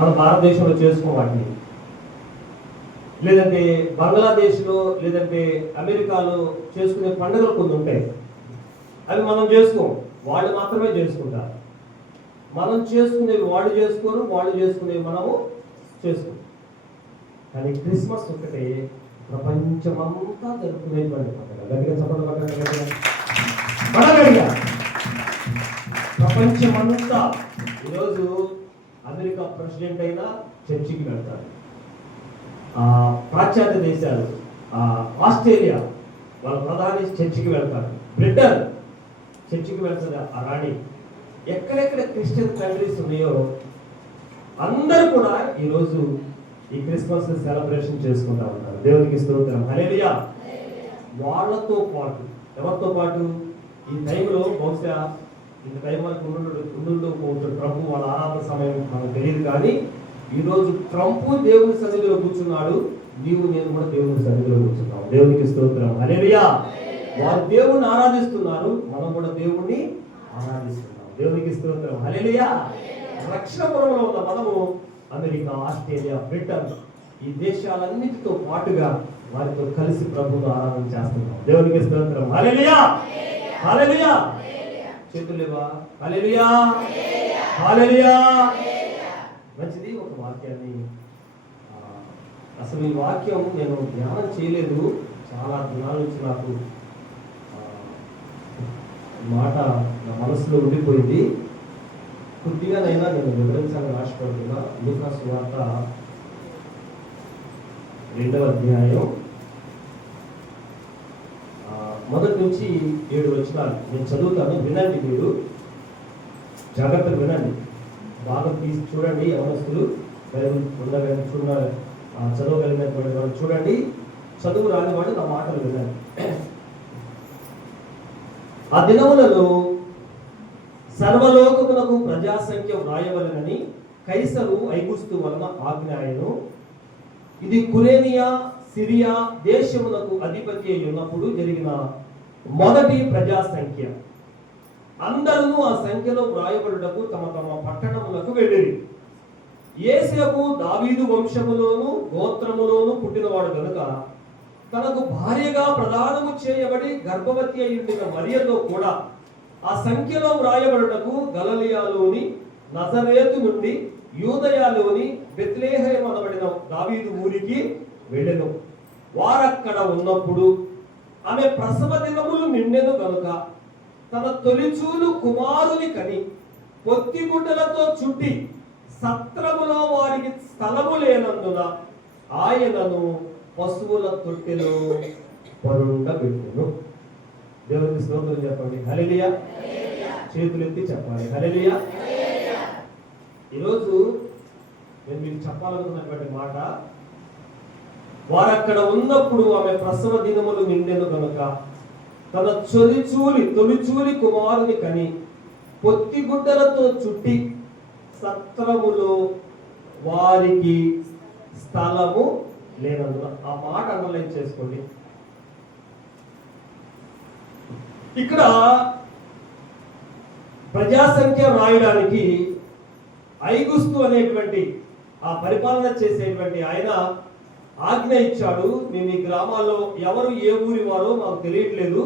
మన భారతదేశంలో చేసుకోవాలి, లేదంటే బంగ్లాదేశ్లో లేదంటే అమెరికాలో చేసుకునే పండుగలు కొన్ని ఉంటాయి. అవి మనం చేసుకోం, వాళ్ళు మాత్రమే చేసుకుంటారు. మనం చేసుకునేవి వాళ్ళు చేసుకోరు, వాళ్ళు చేసుకునేవి మనము చేసుకోం. కానీ క్రిస్మస్ ఒకటే ప్రపంచమంతా జరుపుకునేటువంటి పండుగ. గట్టిగా చెప్పండి. ప్రపంచమంతా ఈరోజు అమెరికా ప్రెసిడెంట్ అయినా చర్చికి వెళ్తారు. పాశ్చాత్య దేశాలు, ఆస్ట్రేలియా వాళ్ళ ప్రధాని చర్చికి వెళ్తారు. బ్రిటన్ చర్చికి వెళ్తుంది ఆ రాణి. ఎక్కడెక్కడ క్రిస్టియన్ కంట్రీస్ ఉన్నాయో అందరూ కూడా ఈరోజు ఈ క్రిస్మస్ సెలబ్రేషన్ చేసుకుంటా ఉంటారు. దేవునికి స్తోత్రం, హల్లెలూయా. వాళ్ళతో పాటు ఎవరితో పాటు ఈ టైంలో బహుశా ఇంత టైం వరకు ఉండు ట్రంప్ వాళ్ళ ఆరాధన సమయం మనకు తెలియదు. కానీ ఈరోజు ట్రంప్ దేవుని సన్నిధిలో కూర్చున్నాడు, నీవు నేను కూడా దేవుని సన్నిధిలో కూర్చున్నాం. దేవునికి స్తోత్రం, హల్లెలూయా. వారు దేవుణ్ణి ఆరాధిస్తున్నారు, మనం కూడా దేవుణ్ణి ఆరాధిస్తున్నాం. దేవునికి స్తోత్రం, హల్లెలూయా. రక్షణ పొరలో ఉన్న మనము అమెరికా, ఆస్ట్రేలియా, బ్రిటన్ ఈ దేశాలన్నిటితో పాటుగా వారితో కలిసి ప్రభువును ఆరాధన చేస్తున్నాం. దేవునికి స్తోత్రం, హల్లెలూయా, హల్లెలూయా. చేతులేవా? హల్లెలూయా, హల్లెలూయా. మంచిది. ఒక వాక్యాన్ని, అసలు ఈ వాక్యం నేను ధ్యానం చేయలేదు, చాలా దినాల నుంచి నాకు మాట నా మనసులో ఉండిపోయింది. కొద్దిగానైనా నేను వివరించాలని ఆశపడుతున్నా. లూకా సువార్త 2వ అధ్యాయం 1 నుంచి 7 వచనాలు నేను చదువుతాను, వినండి. మీరు జాగ్రత్తగా వినండి, బాగా తీసి చూడండి. యవనస్తులు బైబిల్ ఉండగానే చదవగలిగినటువంటి వాళ్ళు చూడండి, చదువు రాని వాడు నా మాటలు వినండి. ఆ దినములలో సర్వలోకమునకు ప్రజాసంఖ్య వ్రాయవలనని కైసరు ఐగుస్తు వలన ఆజ్ఞాయను. ఇది కురేనియా సిరియా దేశమునకు అధిపతి అయి ఉన్నప్పుడు జరిగిన మొదటి ప్రజాసంఖ్య. అందరూ ఆ సంఖ్యలో వ్రాయబడుటకు తమ తమ పట్టణములకు వెళ్ళిరి. యేసేపు దావీదు వంశములోను గోత్రములోను పుట్టినవాడు గనుక తనకు భార్యగా ప్రదానము చేయబడి గర్భవతి అయి ఉండిన మరియతో కూడా ఆ సంఖ్యలో వ్రాయబడుటకు గలిలయలోని నజరేతు నుండి యూదయలోని బెత్లెహేము అనబడిన దావీదు ఊరికి వెళ్ళెను. వారక్కడ ఉన్నప్పుడు ఆమె ప్రసవ దినములు నిండెను కనుక తన తొలిచూలు కుమారుని కని పొత్తిగుడ్డలతో చుట్టి సత్రములో వారికి స్థలము లేనందున ఆయనను పశువుల తొట్టెలో పరుండబెట్టెను. దేవునికి స్తోత్రం చెప్పండి, హల్లెలూయా. చేతులు ఎత్తి చెప్పాలి, హల్లెలూయా. ఈరోజు నేను మీకు చెప్పాలనుకున్నటువంటి మాట, వారక్కడ ఉన్నప్పుడు ఆమె ప్రసవ దినములు నిండెను కనుక తన తొలిచూలి కుమారుని కని పొత్తిగుడ్డలతో చుట్టి సత్రములో వారికి స్థలము లేనందున. ఆ మాట అండర్లైన్ చేసుకోండి. ఇక్కడ ప్రజాసంఖ్య రాయడానికి ఐగుస్తు అనేటువంటి ఆ పరిపాలన చేసేటువంటి ఆయన ఆజ్ఞ ఇచ్చాడు. మేము ఈ గ్రామాల్లో ఎవరు ఏ ఊరి వారో మాకు తెలియట్లేదు,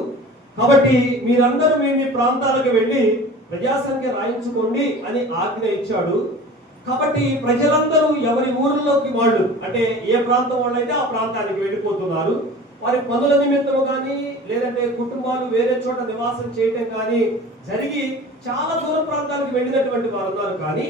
కాబట్టి మీరందరూ మీ ప్రాంతాలకు వెళ్ళి ప్రజాసంఖ్య రాయించుకోండి అని ఆజ్ఞ ఇచ్చాడు. కాబట్టి ప్రజలందరూ ఎవరి ఊరిలోకి వాళ్ళు, అంటే ఏ ప్రాంతం వాళ్ళైతే ఆ ప్రాంతానికి వెళ్ళిపోతున్నారు. వారి పనుల నిమిత్తం కానీ లేదంటే కుటుంబాలు వేరే చోట నివాసం చేయటం కానీ జరిగి చాలా దూర ప్రాంతాలకు వెళ్ళినటువంటి వారు ఉన్నారు. కానీ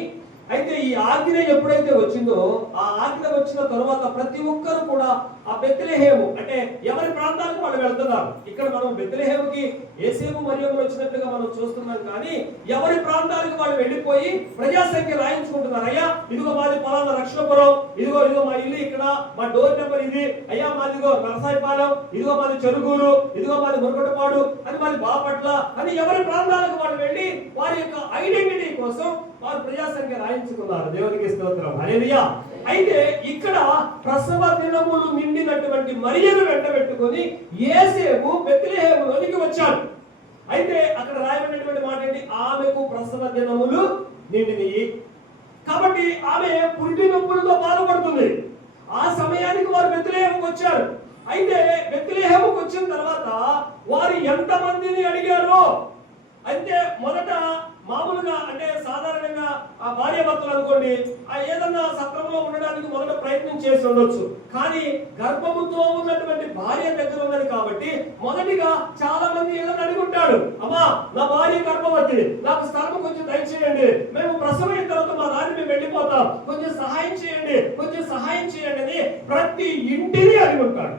అయితే ఈ ఆజ్ఞ ఎప్పుడైతే వచ్చిందో, ఆ ఆజ్ఞ వచ్చిన తరువాత ప్రతి ఒక్కరు కూడా ఆ బెత్లెహేము అంటే ఎవరి ప్రాంతాలకు వాళ్ళు వెళ్తున్నారు. ఇక్కడ మనం బెత్లెహేముకి యేసేపు మరియమ్మ వచ్చినట్లుగా మనం చూస్తున్నాం. కానీ ఎవరి ప్రాంతాలకు వాళ్ళు వెళ్ళిపోయి ప్రజాసంఖ్య రాయించుకుంటున్నారు. అయ్యా ఇదిగో మాది పలానా రక్షణపురం, ఇదిగో మా ఇల్లు ఇక్కడ, మా డోర్ నెంబర్ ఇది, అయ్యా మాదిగో నరసాయిపాలెం, ఇదిగో మాది చెరుగూరు, ఇదిగో మాది మురగటపాడు అని, మాది బాపట్ల అని ఎవరి ప్రాంతాలకు వాళ్ళు వెళ్ళి వారి యొక్క ఐడెంటిటీ కోసం వారు ప్రజాసంఖ్య రాయించుకున్నారు. దేవునికి స్తోత్రం, హల్లెలూయా. అయితే ఇక్కడ ప్రసవ దినములు నిండినటువంటి మరియను వెంటబెట్టుకొని యేసేపు బెత్లెహేములోనికి వచ్చాడు. అయితే అక్కడ రాయబడినటువంటి మాట ఏంటి? ఆమెకు ప్రసవ దినములు నిండినయి. కాబట్టి ఆమె పురిటి నొప్పులతో బాధపడుతుంది. ఆ సమయానికి వారు బెత్లెహేముకు వచ్చారు. అయితే బెత్లెహేముకు వచ్చిన తర్వాత వారు ఎంతమందిని అడిగారు అంటే, మొదట మామూలుగా అంటే సాధారణంగా ఆ భార్య భర్తలు అనుకోండి, ఆ ఏదన్నా సత్రంలో ఉండడానికి మొదట ప్రయత్నం చేసి ఉండొచ్చు. కానీ గర్భముతో ఉన్నటువంటి భార్య దగ్గర ఉన్నది కాబట్టి మొదటిగా చాలా మంది ఏదైనా అడుగుంటాడు, అమ్మా నా భార్య గర్భవతి, నాకు స్థలం కొంచెం దయచేయండి, మేము ప్రసవమైన తర్వాత మా దాన్ని మేము వెళ్ళిపోతాం, కొంచెం సహాయం చేయండి, కొంచెం సహాయం చేయండి అని ప్రతి ఇంటిని అడుగుంటాడు.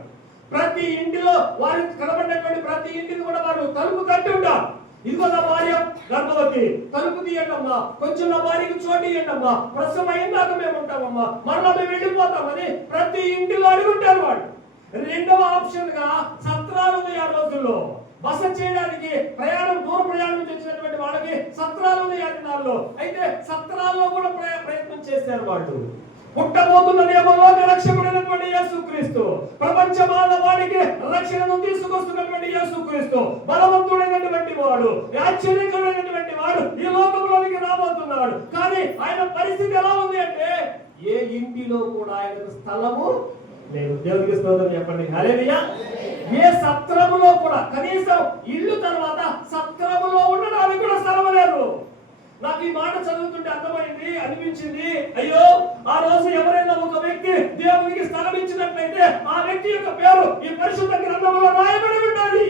ప్రతి ఇంటిలో వారికి కనబడినటువంటి ప్రతి ఇంటిని కూడా వారు తలుపు తట్టి ఉంటారు. ఇదిగో నా భార్య గర్భవతి, తలుపు తీయండమ్మా, కొంచెం నా భార్యకి చోటు ఇయ్యండమ్మా, ప్రసవం అయినాక మేము ఉంటామమ్మా, మరలా మేము వెళ్ళిపోతామని ప్రతి ఇంటిలో అడుగుంటారు వాళ్ళు. రెండవ ఆప్షన్ గా సత్రాలు ఉన్నాయి. ఆ రోజుల్లో బస చేయడానికి దూర ప్రయాణం చేసినటువంటి వాళ్ళకి సత్రాలు ఉన్నాయి ఆ దినాల్లో. అయితే సత్రాల్లో కూడా ప్రయత్నం చేశారు వాళ్ళు. పుట్టబోతున్న నియమంలోకి రక్షకుడైనటువంటి యేసుక్రీస్తు, ప్రపంచ మానవానికి రక్షణను తీసుకొస్తున్నటువంటి యేసుక్రీస్తు, బలవంతుడైనటువంటి వాడు, ఆశ్చర్యకరమైనటువంటి వాడు ఈ లోకంలోనికి రాబోతున్నాడు. కానీ ఆయన పరిస్థితి ఎలా ఉంది అంటే, ఏ ఇంటిలో కూడా ఆయనకు స్థలము లేదు. దేవునికి స్తోత్రం చెప్పండి, హల్లెలూయా. ఏ సత్రములో కూడా, కనీసం ఇల్లు తర్వాత సత్రములో ఉండడానికి కూడా స్థలం లేదు. నాకు ఈ మాట చదువుతుంటే అనిపించింది, అయ్యో ఆ రోజు ఎవరైనా ఒక వ్యక్తి దేవునికి స్థలం ఇచ్చినట్లయితే ఆ వ్యక్తి యొక్క పేరు ఈ పరిశుద్ధ గ్రంథంలో రాయబడి ఉండాలి.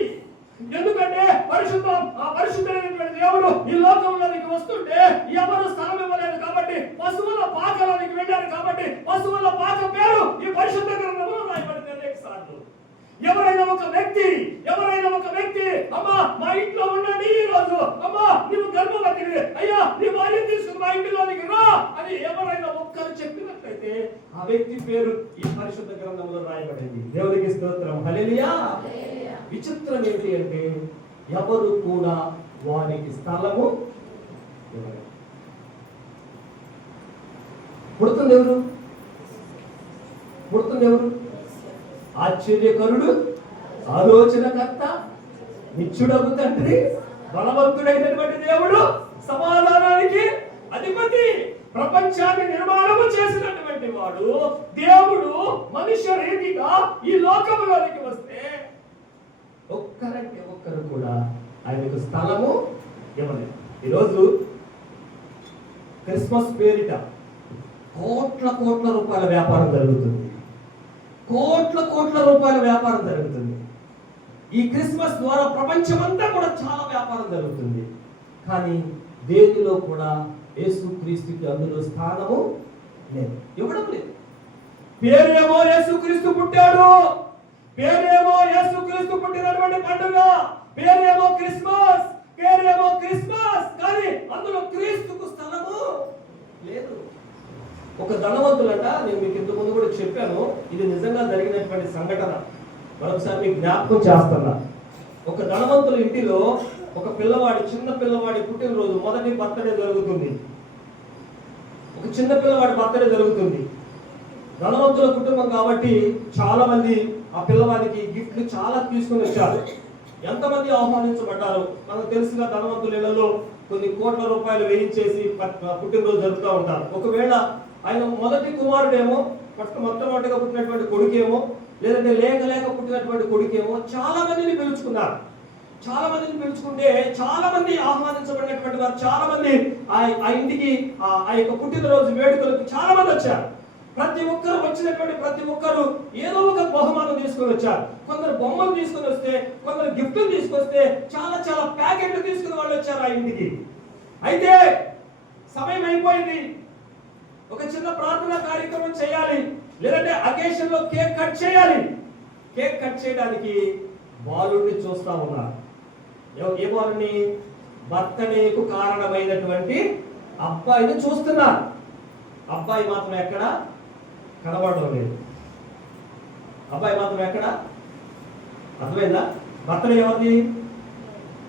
ఎందుకంటే పరిశుద్ధమైనటువంటి దేవుడు ఈ లోకంలోనికి వస్తుంటే ఎవరు స్థలం ఇవ్వలేదు కాబట్టి, పశువుల పాకలోనికి వెళ్ళారు కాబట్టి పశువుల పాక పేరు ఈ పరిశుద్ధ గ్రంథంలో రాయబడింది అనేక సార్లు. ఎవరైనా ఒక వ్యక్తి అమ్మా మా ఇంట్లో ఉండండి ఈ రోజు, అమ్మా నీవు గర్భవతివి, అయ్యా నీ భార్య తీసుకుని మా ఇంటిలోనికి రా అని ఎవరైనా ఒక్కరు చెప్పినట్లయితే ఆ వ్యక్తి పేరు ఈ పరిశుద్ధ గ్రంథంలో రాయబడింది. దేవునికి స్తోత్రం, హల్లెలూయా. విచిత్రం ఏంటి అంటే, ఎవరు కూడా వారికి స్థలము ఇవ్వలేదు. పుడుతుంది ఎవరు? ఆశ్చర్యకరుడు, ఆలోచనకర్త, నిత్యుడగు తండ్రి, బలవంతుడైనటువంటి దేవుడు, సమాధానానికి అధిపతి, ప్రపంచాన్ని నిర్మాణము చేసినటువంటి వాడు దేవుడు మనుష్య రీతిగా ఈ లోకంలోనికి వస్తే ఒక్కరు కూడా ఆయనకు స్థలము ఇవ్వలేదు. ఈరోజు క్రిస్మస్ పేరిట కోట్ల రూపాయల వ్యాపారం జరుగుతుంది. కోట్ల రూపాయల వ్యాపారం జరుగుతుంది. ఈ క్రిస్మస్ ద్వారా ప్రపంచమంతా కూడా చాలా వ్యాపారం జరుగుతుంది. కానీ దేనిలో కూడా యేసుక్రీస్తుకి అందులో స్థానము లేదు, ఇవ్వడం లేదు. పేరేమో యేసుక్రీస్తు పుట్టాడు, పేరేమో యేసుక్రీస్తు పుట్టినటువంటి పండుగ, పేరేమో క్రిస్మస్, కానీ అందులో క్రీస్తుకు స్థలము లేదు. ఒక ధనవంతులంట, నేను మీకు ఇంతకు ముందు కూడా చెప్పాను, ఇది నిజంగా జరిగినటువంటి సంఘటన, మరొకసారి మీకు జ్ఞాపకం చేస్తున్నా. ఒక ధనవంతుల ఇంటిలో ఒక చిన్న పిల్లవాడి పుట్టినరోజు, మొదటి బర్త్డే జరుగుతుంది. ఒక చిన్న పిల్లవాడి బర్త్డే జరుగుతుంది. ధనవంతుల కుటుంబం కాబట్టి చాలా మంది ఆ పిల్లవాడికి గిఫ్ట్లు చాలా తీసుకుని వచ్చారు. ఎంతమంది ఆహ్వానించబడ్డారు మనకు తెలుసుగా. ధనవంతుల ఇళ్లలో కొన్ని కోట్ల రూపాయలు వేయించేసి పుట్టినరోజు జరుపుతూ ఉంటారు. ఒకవేళ ఆయన మొదటి కుమారుడేమో, మొట్టమొదటిగా పుట్టినటువంటి కొడుకేమో, లేదంటే లేక పుట్టినటువంటి కొడుకేమో, చాలా మందిని పిలుచుకున్నారు. చాలా మందిని పిలుచుకుంటే చాలా మంది ఆహ్వానించబడినటువంటి వారు చాలా మంది ఆ ఇంటికి ఆ యొక్క పుట్టినరోజు వేడుకలకు చాలా మంది వచ్చారు. ప్రతి ఒక్కరు ఏదో ఒక బహుమానం తీసుకొని వచ్చారు. కొందరు బొమ్మలు తీసుకొని వస్తే, కొందరు గిఫ్ట్లు తీసుకొస్తే, చాలా ప్యాకెట్లు తీసుకుని వాళ్ళు వచ్చారు ఆ ఇంటికి. అయితే సమయం అయిపోయింది, ఒక చిన్న ప్రార్థనా కార్యక్రమం చేయాలి, లేదంటే అకేషన్ లో కేక్ కట్ చేయాలి. కేక్ కట్ చేయడానికి బాలుడిని చూస్తా ఉన్నారు. ఏ బాలుని? బర్త్డేకు కారణమైనటువంటి అబ్బాయిని చూస్తున్నారు. అబ్బాయి మాత్రం ఎక్కడ కనబడడం లేదు. అబ్బాయి మాత్రం ఎక్కడ? అర్థమైందా? బర్త్డే ఎవరిది?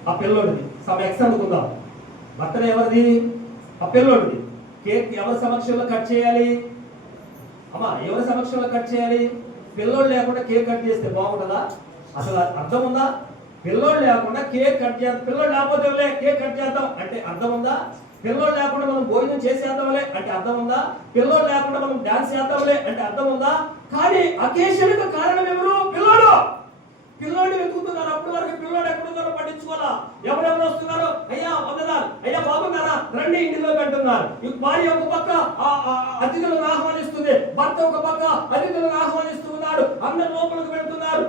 ఆ పిల్లోడిది. సమ్ ఎక్స్ అనుకుందాం. బర్త్డే ఎవరిది? ఆ పిల్లోడిది. కేక్ ఎవరి సమక్షంలో కట్ చేయాలి? అమ్మా ఎవరి సమక్షంలో కట్ చేయాలి? పిల్లోడు లేకుండా కేక్ కట్ చేస్తే బాగుంటుందా? అసలు అర్థం ఉందా? పిల్లోడు లేకుండా కేక్ కట్ చేద్దాం, పిల్లోడు లేకపోతే కేక్ కట్ చేద్దాం అంటే అర్థం ఉందా? పిల్లోడు లేకుండా మనం భోజనం చేసేద్దాంలే అంటే అర్థం ఉందా? పిల్లోడు లేకుండా మనం డాన్స్ చేద్దాంలే అంటే అర్థం ఉందా? కానీ అకేషన్ కారణం ఎవరు? పిల్లోడు. పిల్లోడిని వెతుకుతున్నారు. అప్పటి వరకు పిల్లోడు ఎక్కడున్నారో పట్టించుకోవాలా. ఎవరెవరు వస్తున్నారో, అయ్యా వందనాలు, అయ్యా బాగున్నారా, రండి ఇంటిలోకి అంటున్నారు. భార్య ఒక పక్క అతిథులను ఆహ్వానిస్తుంది, భర్త ఒక పక్క అతిథులను ఆహ్వానిస్తూ ఉన్నాడు. అందరు లోపలికి వెళ్తున్నారు.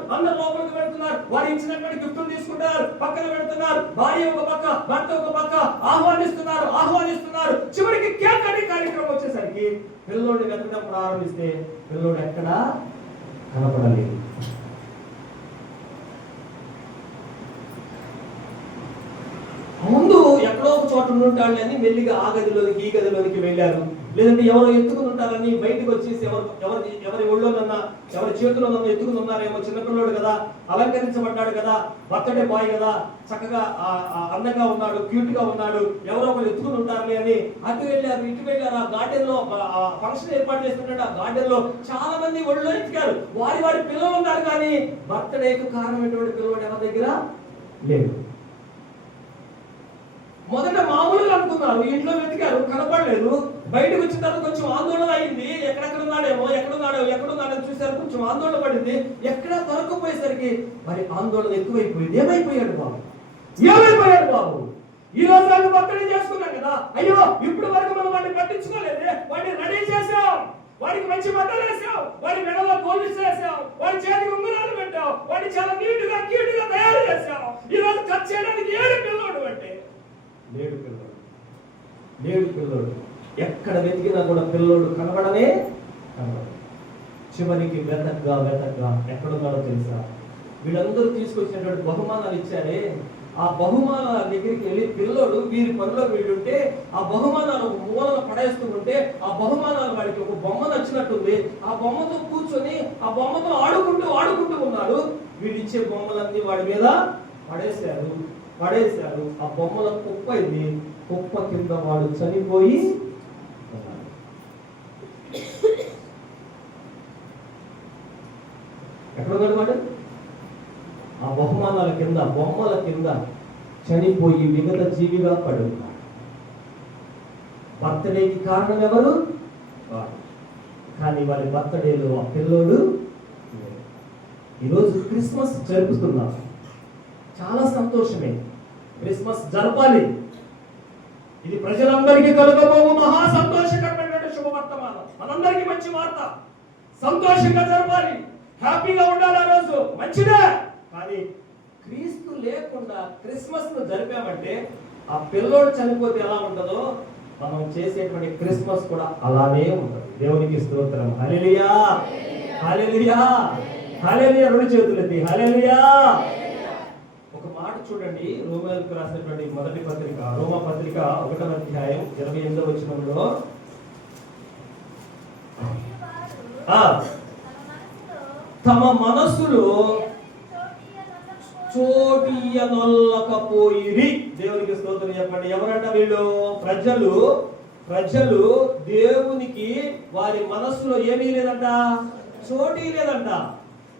వారు ఇచ్చినటువంటి గిఫ్ట్లు తీసుకుంటారు, పక్కన పెడుతున్నారు. భార్య ఒక పక్క, భర్త ఒక పక్క ఆహ్వానిస్తున్నారు. చివరికి కేక్ కటింగ్ కార్యక్రమం వచ్చేసరికి పిల్లోడిని వెతకడం ప్రారంభిస్తే పిల్లోడు ఎక్కడా కనపడలేదు. ముందు ఎక్కడో ఒక చోట ఉంటాడు అని మెల్లిగా ఆ గదిలోనికి ఈ గదిలోనికి వెళ్ళారు. లేదంటే ఎవరో ఎత్తుకుని ఉంటారని బయటకు వచ్చేసి ఎవరి ఒళ్ళోనన్నా ఎవరి చేతిలోనన్నా ఎత్తుకుని ఉన్నారేమో. చిన్నపిల్లోడు కదా, అలంకరించబడ్డాడు కదా, బర్త్డే బాయ్ కదా, చక్కగా అందంగా ఉన్నాడు, క్యూట్ గా ఉన్నాడు, ఎవరో ఒకరు ఎత్తుకుని ఉంటారని అని అటు వెళ్ళారు ఇటు వెళ్ళారు. ఆ గార్డెన్ లో ఫంక్షన్ ఏర్పాటు చేస్తుంటే ఆ గార్డెన్ లో చాలా మంది ఒళ్ళో ఎత్తుకారు. వారి పిల్లలు ఉన్నారు, కానీ బర్త్డేకు కారణమైనటువంటి పిల్లవాడు ఎవరి దగ్గర లేదు. మొదట మామూలుగా అనుకున్నారు, ఇంట్లో వెతికారు, కనపడలేదు. బయటకు వచ్చిన తర్వాత కొంచెం ఆందోళన అయింది. ఎక్కడున్నాడని చూశారు, కొంచెం ఆందోళన పడింది. ఎక్కడ దొరకపోయేసరికి మరి ఆందోళన ఎక్కువైపోయింది. ఏమైపోయాడు బాబు? ఈ రోజు వాళ్ళు బర్త్డే చేసుకున్నాం కదా, అయ్యో ఇప్పుడు వరకు మనం వాడిని పట్టించుకోలేదే. వాడిని రెడీ చేసాం, వాడికి మంచి బట్టలు వేసాం, వాడి మెడలో గోల్డ్స్ వేసాం, వాడి చేతికి ఉంగరాలు పెట్టాం, వాడిని చాలా నీట్గా క్యూట్గా తయారు చేసాం. ఈ రోజు ఖర్చు చేయడానికి ఏడు పిల్లోడు అంటే లేడు పిల్లోడు. ఎక్కడ వెతికినా కూడా పిల్లోడు కనబడనే కనబడదు. చివరికి వెతగ్గా ఎక్కడున్నాడో తెలుసా? వీళ్ళందరూ తీసుకొచ్చినటువంటి బహుమానాలు ఇచ్చారే, ఆ బహుమానాల దగ్గరికి వెళ్ళి పిల్లోడు వీరి పనిలో వీళ్ళుంటే ఆ బహుమానాలు మూలన పడేస్తుంటే ఆ బహుమానాలు వాడికి ఒక బొమ్మ నచ్చినట్టుంది. ఆ బొమ్మతో కూర్చొని ఆ బొమ్మతో ఆడుకుంటూ ఉన్నాడు. వీళ్ళు ఇచ్చే బొమ్మలన్నీ వాడి మీద పడేశారు. ఆ బొమ్మల కుప్ప ఇది. కుప్ప కింద వాడు చనిపోయి ఎక్కడున్నాడు వాడు? ఆ బహుమానాల కింద, బొమ్మల కింద చనిపోయి విగత జీవిగా పడి ఉన్నాడు. బర్త్డేకి కారణం ఎవరు? కానీ వారి బర్త్డేలో ఆ పిల్లోడు. ఈరోజు క్రిస్మస్ జరుపుతున్నాం, చాలా సంతోషమే. క్రిస్మస్ జరపాలి. ఇది ప్రజలందరికీ కలుగబోవు మహా సంతోషకరమైనటువంటి శుభవర్తమానం. మనందరికీ మంచి వార్త. సంతోషంగా జరపాలి, హ్యాపీగా ఉండాలి. ఆ రోజు మంచిదే. కానీ క్రీస్తు లేకుండా క్రిస్మస్ ను జరిపామంటే ఆ పిల్లోడు చనిపోతే ఎలా ఉంటుందో మనం చేసేటువంటి క్రిస్మస్ కూడా అలానే ఉంటుంది. దేవునికి స్తోత్రం. హల్లెలూయా, హల్లెలూయా, హల్లెలూయా. రెండు చేతులెత్తి హల్లెలూయా. ఒక మాట చూడండి, రోమీయులకు రాసినటువంటి మొదటి పత్రిక, రోమా పత్రిక 1వ అధ్యాయం 28వ వచనంలో తమ మనస్సులో చోటియనొల్లకపోయిరి. దేవునికి స్తోత్రం చెప్పండి. ఎవరంట వీళ్ళు? ప్రజలు దేవునికి వారి మనస్సులో ఏమీ లేదంట, చోటు లేదంట.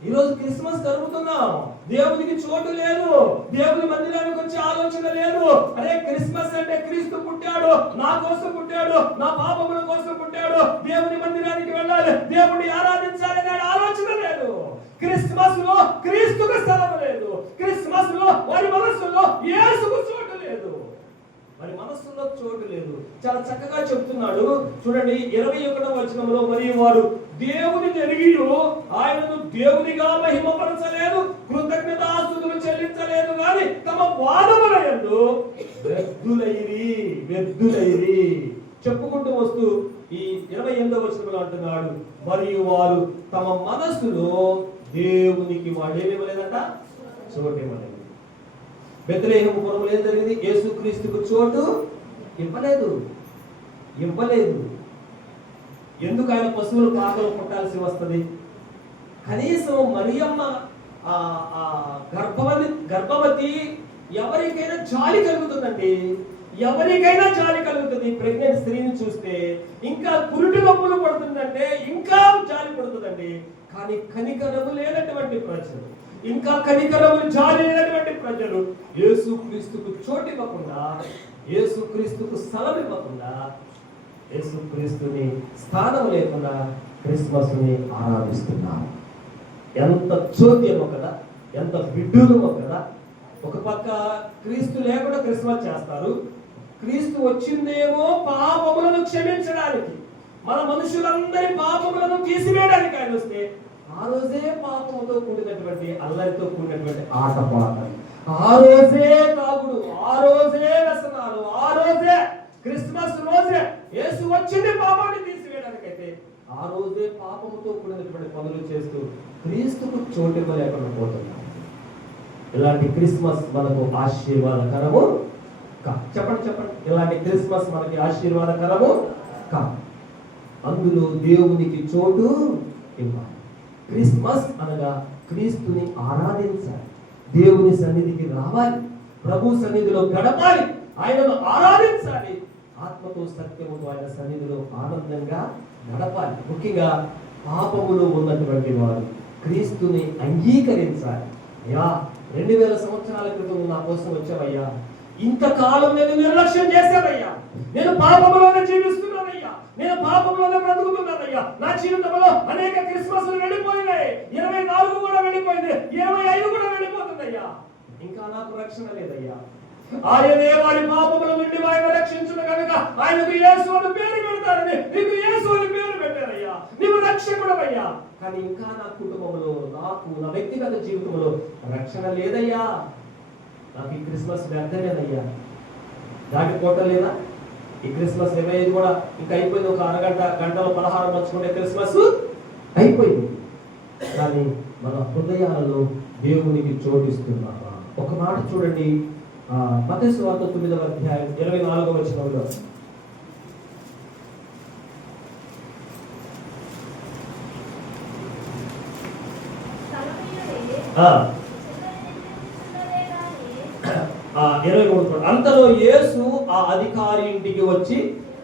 ఈరోజు క్రిస్మస్ జరుపుతున్నాం, దేవునికి చోటు లేదు, దేవుని మందిరానికి వచ్చే ఆలోచన లేదు. అరే క్రిస్మస్ అంటే క్రీస్తు పుట్టాడు, నా కోసం పుట్టాడు, నా పాపముల కోసం పుట్టాడు, దేవుని మందిరానికి వెళ్ళాలి, దేవుని ఆరాధించాలి అనే ఆలోచన లేదు. క్రిస్మస్ లో క్రీస్తుకు స్థలం లేదు. క్రిస్మస్ లో వారి మనస్సులో యేసుకు చోటు లేదు. వారి మనస్సులో చోటు లేదు. చాలా చక్కగా చెప్తున్నాడు చూడండి 21వ వచనంలో, మరియు వారు దేవుని ఎరిగి ఆయనను దేవునిగా మహిమపరచలేదు, కృతజ్ఞతాస్తుతులు చెల్లించలేదు, కానీ తమ వాదముల యందు వ్యర్థులైరి చెప్పుకుంటూ వస్తూ ఈ 28వ వచనంలో అంటున్నాడు, మరియు వారు తమ మనస్సులో దేవునికి వాడేమివ్వలేదంట, చోటు ఇవ్వలేదు. బెత్లెహేము పురములో ఏం జరిగింది? యేసుక్రీస్తుకు చోటు ఇవ్వలేదు. ఎందుకు? ఆయన పశువుల పాకలో పుట్టాల్సి వస్తుంది. కనీసం మరియమ్మ గర్భవతి ఎవరికైనా జాలి కలుగుతుందండి, ఎవరికైనా జాలి కలుగుతుంది. ప్రెగ్నెంట్ స్త్రీని చూస్తే ఇంకా పురుటి నొప్పులు పడుతుందంటే ఇంకా జాలి పడుతుందండి. కానీ కనికరము లేనటువంటి ప్రజలు, ఇంకా కనికరము జాలి లేనటువంటి ప్రజలు యేసుక్రీస్తుకు చోటు ఇవ్వకుండా యేసుక్రీస్తుకు స్థలం ఇవ్వకుండా, యేసుక్రీస్తుని స్థానం లేకుండా క్రిస్మస్ని ఆరాధిస్తున్నాం. ఎంత చోద్యమో కదా, ఎంత విడ్డూరమో కదా. ఒక పక్క క్రీస్తు లేకుండా క్రిస్మస్ చేస్తారు. క్రీస్తు వచ్చిందేమో పాపములను క్షమించడానికి, మన మనుషులందరి పాపములను తీసివేయడానికి ఆయన వస్తే, ఆ రోజే పాపముతో కూడినటువంటి, అల్లరితో కూడినటువంటి ఆటపాటలు, ఆ రోజే తాగుడు, ఆ రోజే వ్యసనాలు, ఆ రోజే క్రిస్మస్ రోజే యేసు వచ్చింది పాపాన్ని తీసివేయడానికైతే, ఆ రోజే పాపముతో కూడినటువంటి పనులు చేస్తూ క్రీస్తుకు చోటు ఇవ్వలేకుండా పోతున్నాం. ఇలాంటి క్రిస్మస్ మనకు ఆశీర్వాదకరము కాదు. చెప్పండి, ఇలాంటి క్రిస్మస్ మనకి ఆశీర్వాదకరము కాదు. అందులో దేవునికి చోటు ఇవ్వాలి. క్రిస్మస్ అనగా క్రీస్తుని ఆరాధించాలి, దేవుని సన్నిధికి రావాలి, ప్రభు సన్నిధిలో గడపాలి, ఆయనను ఆరాధించాలి, ఆత్మతో సత్యముతో ఆయన సన్నిధిలో ఆనందంగా గడపాలి. ముఖ్యంగా పాపములో ఉన్నటువంటి వారు క్రీస్తుని అంగీకరించాలి. అయ్యా, 2000 సంవత్సరాల క్రితం నా కోసం వచ్చావయ్యా, ఇంతకాలం నేను నిర్లక్ష్యం చేశానయ్యా, నేను పాపంలోనే జీవిస్తున్నానయ్యా, నేను పాపంలోనే బ్రతుకుతున్నానయ్యా, నా జీవితంలో అనేక క్రిస్మస్లు వెళ్ళిపోయినాయి, 24 కూడా వెళ్ళిపోయింది, 25 కూడా వెళ్ళిపోతుందయ్యా, ఇంకా నాకు రక్షణ లేదయ్యా. ఆయనే వారి పాపముల నుండి ఆయన రక్షించును కనుక ఆయనకు యేసు అని పేరు పెడతారని నీకు యేసు అని పేరు పెట్టారయ్యా, నీవు రక్షకుడవయ్యా. కానీ ఇంకా నా కుటుంబంలో, నాకు నా వ్యక్తిగత జీవితంలో రక్షణ లేదయ్యా, నాకు ఈ క్రిస్మస్ వ్యర్థమేనయ్యా, దాటిపోవటం ఈ క్రిస్మస్ 25 కూడా ఇంకా అయిపోయింది, ఒక గంటలో పలహారం పంచుకుంటే క్రిస్మస్ అయిపోయింది. కానీ మన హృదయాలలో దేవునికి చోటిస్తున్నామా? ఒక మాట చూడండి, మత్తయి సువార్త 9వ అధ్యాయం 24వ వచనంలో, అంతలో యేసు ఆ అధికారి ఇంటికి వచ్చి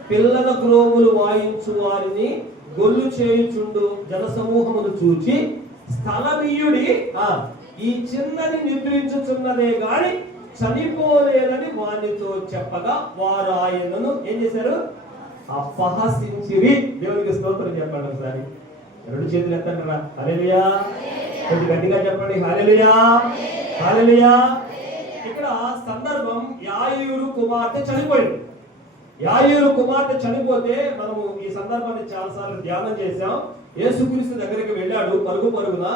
పిల్లల గ్రోములు వాయించు వారిని గొల్లు చేయుచుండు జనసమూహమును చూచి, స్థలమీయుడి ఈ చిన్నది నిద్రించుచున్నదే గాని చనిపోలేదని వానితో చెప్పగా వారు ఆయనను ఏం చేశారు? అపహసించిరి. దేవునికి స్తోత్రం చెప్పండి ఒకసారి. 2 చేతులు ఎత్తండి. హల్లెలూయా. కొంచెం గట్టిగా చెప్పండి. హల్లెలూయా, హల్లెలూయా. ఇక్కడ సందర్భం, యాయీరు కుమార్తె చనిపోయింది. యాయీరు కుమార్తె చనిపోతే మనము ఈ సందర్భాన్ని చాలాసార్లు ధ్యానం చేశాం. యేసుక్రీస్తు దగ్గరికి వెళ్ళాడు పరుగున.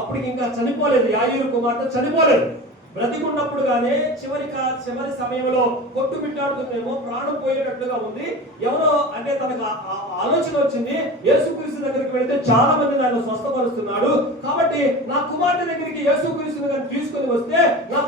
అప్పటికి ఇంకా చనిపోలేదు, యాయీరు కుమార్తె చనిపోలేదు. బ్రతికున్నప్పుడు గానే చివరి సమయంలో కొట్టుమిట్టాడుతుందేమో, ప్రాణం పోయేటట్టుగా ఉంది. ఎవరో అంటే తనకు ఆలోచన వచ్చింది, యేసుక్రీస్తు దగ్గరికి వెళ్తే చాలా మంది ఆయన స్వస్థపరుస్తున్నాడు కాబట్టి నా కుమార్తె దగ్గరికి యేసుక్రీస్తుని గారిని తీసుకుని వస్తే నా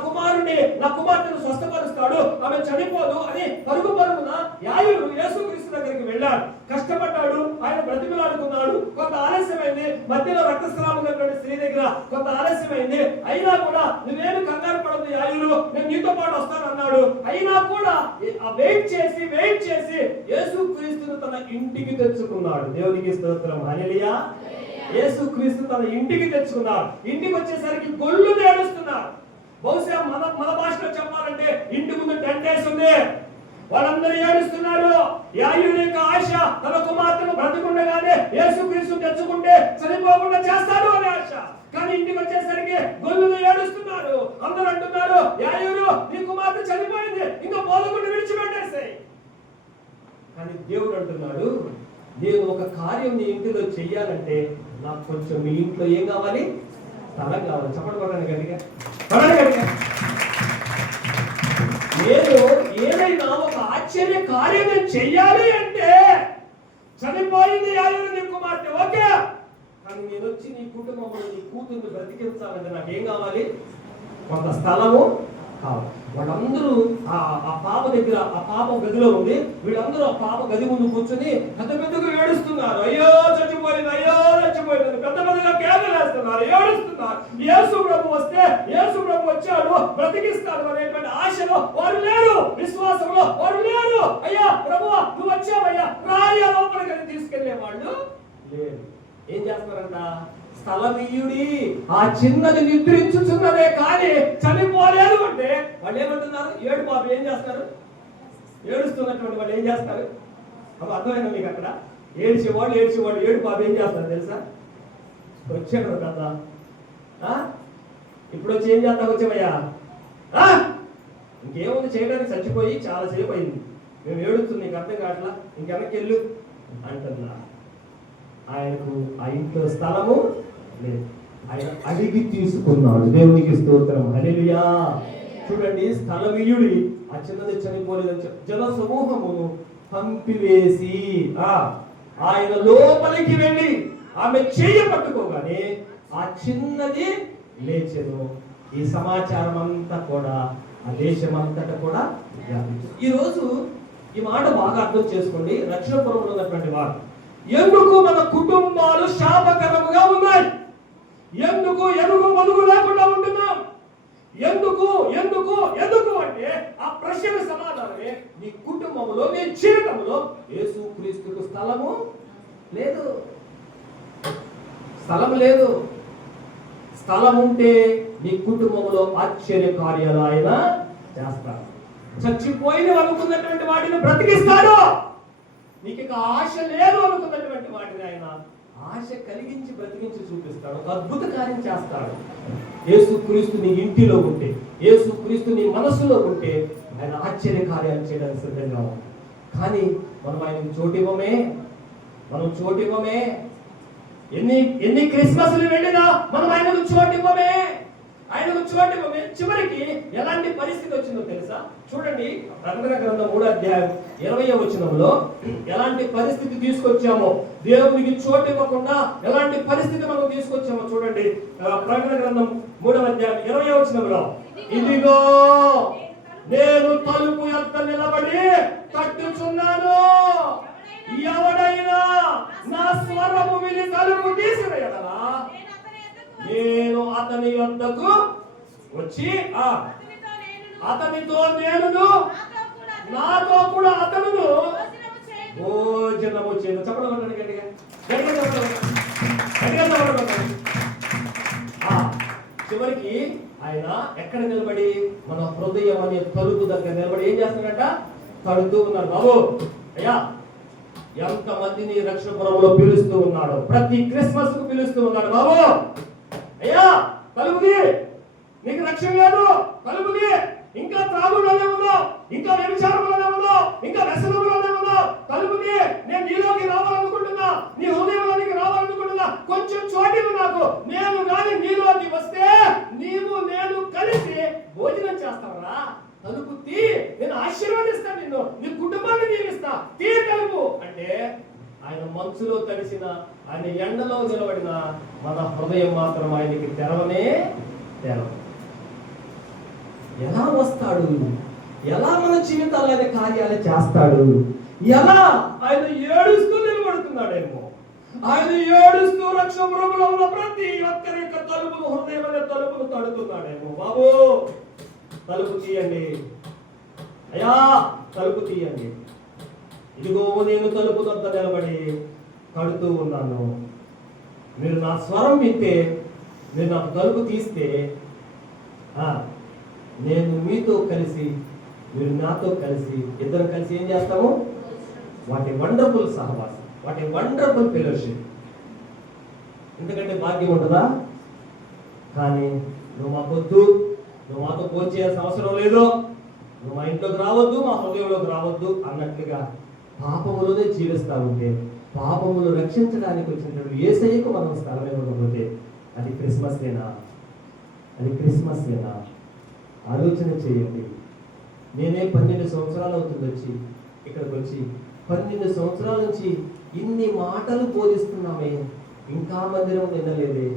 కుమార్తెను స్వస్థపరుస్తాడు, ఆమె చనిపోదు అని పరుగున యాయీరు యేసుక్రీస్తు దగ్గరికి వెళ్ళాడు. కష్టపడ్డాడు, ఆయన బ్రతిమలాడుకున్నాడు. కొంత ఆలస్యమైంది, మధ్యలో రక్తస్రావం ఉన్నటువంటి స్త్రీ దగ్గర కొంత ఆలస్యమైంది. అయినా కూడా నువ్వేమి కంగారు పడదు యాయీరు, నేను నీతో పాటు వస్తాను అన్నాడు. అయినా కూడా వెయిట్ చేసి యేసుక్రీస్తును తన ఇంటికి తెచ్చుకున్నాడు. దేవునికి స్తోత్రం. హల్లెలూయా. యేసుక్రీస్తు తన ఇంటికి తెచ్చుకున్నాడు. ఇంటికి వచ్చేసరికి గొల్లు ఏడుస్తున్నారు. బహుశా మన భాషలో చెప్పాలంటే ఇంటి ముందు టెంట్ వేసి ఉంది, వాళ్ళందరూ ఏడుస్తున్నారు. యాయీరు యొక్క ఆశ తన కుమార్తెను బ్రతికుండగానే యేసుక్రీస్తు తెచ్చుకుంటే చనిపోకుండా చేస్తాడు అనే ఆశ. కానీ ఇంటికి వచ్చేసరికి గొల్లును ఏడుస్తున్నారు. అందరూ అంటున్నారు, యాయీరు నీ కుమార్తె చనిపోయింది, ఇంకా పోలకుండా విడిచిపెట్టేసాయి. కానీ దేవుడు అంటున్నాడు, నేను ఒక కార్యం నీ ఇంటిలో చెయ్యాలంటే నాకు కొంచెం మీ ఇంట్లో ఏం కావాలి? స్థలం కావాలి. చెప్పండి గట్టిగా. నేను ఏదైనా ఒక ఆశ్చర్య కార్యం చెయ్యాలి అంటే, చనిపోయింది యాయీరు నీ కుమార్తె, ఓకే, కానీ నేను వచ్చి నీ కుటుంబంలో నీ కూతుర్ని బ్రతికించాలంటే నాకేం కావాలి? కొంత స్థలము కావాలి. వాళ్ళందరూ ఆ పాప దగ్గర, ఆ పాప గదిలో ఉంది. వీళ్ళందరూ ఆ పాప గది ముందు కూర్చొని పెద్దగా ఏడుస్తున్నారు. అయ్యో చచ్చిపోయింది, అయ్యో చచ్చిపోయింది, పెద్దగా కేకలు వేస్తున్నారు, ఏడుస్తున్నారు. యేసు ప్రభు వస్తే, యేసు ప్రభు వచ్చాడు, బ్రతికిస్తాడు అనేటువంటి ఆశలో వారు లేరు, విశ్వాసంలో వారు లేరు. అయ్యా ప్రభువా నువ్వు వచ్చావయ్యా, రాయ లోపలికి తీసుకెళ్లే వాళ్ళు లేరు. ఏం చేస్తున్నారంట? స్థలమీయుడి ఆ చిన్నది నిద్రించుచున్నదే కానీ చనిపోలేదు అంటే వాళ్ళు ఏమంటున్నారు? ఏడు పాప ఏం చేస్తారు? ఏడుస్తున్నటువంటి వాళ్ళు ఏం చేస్తారు? అప్పుడు అర్థమైందా మీకు? అక్కడ ఏడ్చేవాళ్ళు ఏడు పాప ఏం చేస్తారు తెలుసా? వచ్చాడు కదా, ఇప్పుడు వచ్చి ఏం చేస్తా వచ్చామయ్యా, ఇంకేముంది చేయడానికి, చచ్చిపోయి చాలా సేపు అయింది, మేము ఏడుస్తుంది, నీకు అర్థం కావట్లా, ఇంకెనక్కి వెళ్ళు అంటున్నా. ఆయనకు ఆ ఇంట్లో స్థలము లేదు, ఆయన అడిగి తీసుకున్నాడు. దేవునికి స్తోత్రం, హల్లెలూయా. చూడండి, స్థలమీయుడి ఆ చిన్నది చనిపోలేదని చెప్పి జన సమూహమును పంపివేసి ఆయన లోపలికి వెళ్ళి ఆమె చెయ్యి పట్టుకోగానే ఆ చిన్నది లేచెను. ఈ సమాచారం అంతా కూడా ఆ దేశం అంతటా కూడా ఈరోజు ఈ మాట బాగా అర్థం చేసుకోండి. రక్షణపురంలో ఉన్నటువంటి వారు, ఎందుకు మన కుటుంబాలు శాపకరముగా ఉన్నాయి? ఎందుకు ఎదుగు మదుగు లేకుండా ఉంటున్నాం? ఎందుకు ఎందుకు ఎందుకు అంటే ఆ ప్రశ్న సమాధానమే, నీ కుటుంబంలో, నీ జీవితంలో యేసుక్రీస్తుకు స్థలము లేదు. స్థలం లేదు. స్థలం ఉంటే నీ కుటుంబంలో ఆశ్చర్య కార్యాలు ఆయన చేస్తాడు. చచ్చిపోయిన అనుకున్నటువంటి వాటిని బ్రతికిస్తాడు. నీకు ఇక ఆశ లేదు అనుకున్నటువంటి వాటిని ఆయన ఆశ కలిగించి బ్రతికించి చూపిస్తాడు. అద్భుత కార్యం చేస్తాడు. యేసుక్రీస్తు నీ ఇంటిలో ఉంటే, యేసుక్రీస్తు నీ మనసులో ఉంటే ఆయన ఆశ్చర్య కార్యాలు చేయడానికి సిద్ధంగా ఉంది. కానీ మనం ఆయనకు చోటివ్వమే. ఎన్ని క్రిస్మస్లు వెళ్ళినా మనం ఆయనకు చోటివ్వమే. చివరికి ఎలాంటి పరిస్థితి వచ్చిందో తెలుసా? చూడండి, ప్రకటన గ్రంథం 3వ అధ్యాయం 20వ వచనంలో ఎలాంటి పరిస్థితి తీసుకొచ్చామో, దేవునికి చోటు ఇవ్వకుండా ఎలాంటి పరిస్థితి మనం తీసుకొచ్చామో చూడండి. ప్రకటన గ్రంథం 3వ అధ్యాయం 20వ వచనంలో, ఇదిగో నేను తలుపు యొద్ద నిలబడి తట్టుచున్నాను, ఎవడైనా నా స్వరము విని తలుపు తీసిన యెడల నేను అతని యొద్దకు వచ్చి అతనితో నేనును నాతో కూడా అతనును భోజనము చేయను. చెప్పడం గట్టిగా. చివరికి ఆయన ఎక్కడ నిలబడి, మన హృదయం అనే తలుపు దగ్గర నిలబడి ఏం చేస్తున్నాడట? తడుతూ ఉన్నాడు. బాబు అయ్యా, ఎంత మందిని రక్షణపురంలో పిలుస్తూ ఉన్నాడు, ప్రతి క్రిస్మస్ కు పిలుస్తూ ఉన్నాడు. బాబు అయ్యా, తలుపుది, నీకు రక్షణ లేదు, తలుపుది. ఇంకా త్రాగులోనే ఉన్నావు, ఇంకా వ్యభిచారంలోనే ఉన్నావు, ఇంకా వ్యసనంలోనే ఉన్నావు, తలుపుది. నేను నీలోకి రావాలనుకుంటున్నా, నీ హృదయంలోనికి రావాలనుకుంటున్నా, కొంచెం చోటిను నాకు. నేను కానీ నీలోకి వస్తే నీవు నేను కలిసి భోజనం చేస్తావరా? తలుపు తీ, నేను ఆశీర్వదిస్తాను, నిన్ను, నీ కుటుంబాన్ని దీవిస్తా, తీ తలుపు అంటే ఆయన మనసులో తడిసిన, ఆయన ఎండలో నిలబడిన మన హృదయం మాత్రం ఆయనకి తెరవనే తెరవ. ఎలా వస్తాడు? ఎలా మన జీవితాలు ఆయన కార్యాలు చేస్తాడు? ఎలా? ఆయన ఏడుస్తూ నిలబడుతున్నాడేమో. ఆయన ఏడుస్తూ రక్షణపురంలో ఉన్న ప్రతి ఒక్కరి యొక్క తలుపులు, హృదయం అనే తలుపులు తడుతున్నాడేమో. బాబు తలుపు తీయండి, అయ్యా తలుపు తీయండి. ఇదిగో నేను తలుపు వద్ద నిలబడి కడుతూ ఉన్నాను. మీరు నా స్వరం వింటే, మీరు నాకు తలుపు తీస్తే నేను మీతో కలిసి, మీరు నాతో కలిసి, ఇద్దరు కలిసి ఏం చేస్తాము? వాటి వండర్ఫుల్ సహవాసం, వాటి వండర్ఫుల్ ఫెలోషిప్. ఎందుకంటే భాగ్యం ఉంటుందా? కానీ నువ్వు మాకొద్దు, నువ్వు మాతో ఫోన్ చేయాల్సిన అవసరం లేదు, నువ్వు మా ఇంట్లోకి రావద్దు, మా హృదయంలోకి రావద్దు అన్నట్లుగా పాపములోనే జీవిస్తా ఉంటే, పాపములు రక్షించడానికి వచ్చినటువంటి యేసయ్యకు మనం స్థలం ఇవ్వకపోతే అది క్రిస్మస్సేనా? అది క్రిస్మస్సేనా? ఆలోచన చేయండి. నేనే 12 సంవత్సరాలు అవుతుంది వచ్చి, ఇక్కడికి వచ్చి 12 సంవత్సరాల నుంచి ఇన్ని మాటలు బోధిస్తున్నామే, ఇంకా మందిరం నిండలేదే,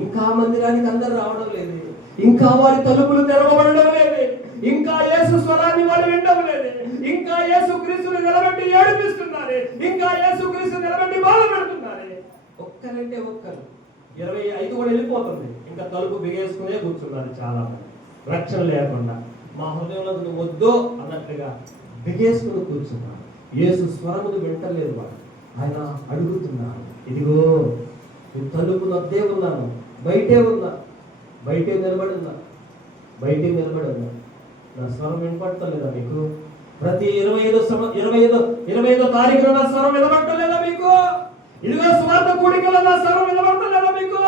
ఇంకా మందిరానికి అందరు రావడం లేదే, ఇంకా వారి తలుపులు తెరవబడడం లేదే, ఇంకా యేసు స్వరాన్ని వాడు వినడం లేదే, ఇంకా యేసు క్రీస్తుని నిలబెట్టి ఏడిపిస్తున్నారే, ఇంకా యేసు క్రీస్తుని నిలబెట్టి బాధ పెడుతున్నారే. ఒక్కరంటే ఒక్కరు 25 కూడా వెళ్ళిపోతుంది, ఇంకా తలుపు బిగేసుకునే కూర్చున్నారు చాలా మంది, రక్షణ లేకుండా. మా హృదయంలో నువ్వు వద్దు అన్నట్టుగా బిగేసుకుని కూర్చున్నారు. యేసు స్వరమును వింటలేదు వాడు. ఆయన అడుగుతున్నాడు, ఇదిగో నేను తలుపు వద్దే ఉన్నాను, బయటే ఉన్నా, బయటే నిలబడి ఉన్నా, నా స్వరం వినపడతలేదా మీకు? ప్రతి 25 తారీఖున నా స్వరం వినబడలేదా మీకు? ఇదిగో స్వార్థ కూడికలో నా స్వరం వినబడలేదా మీకు?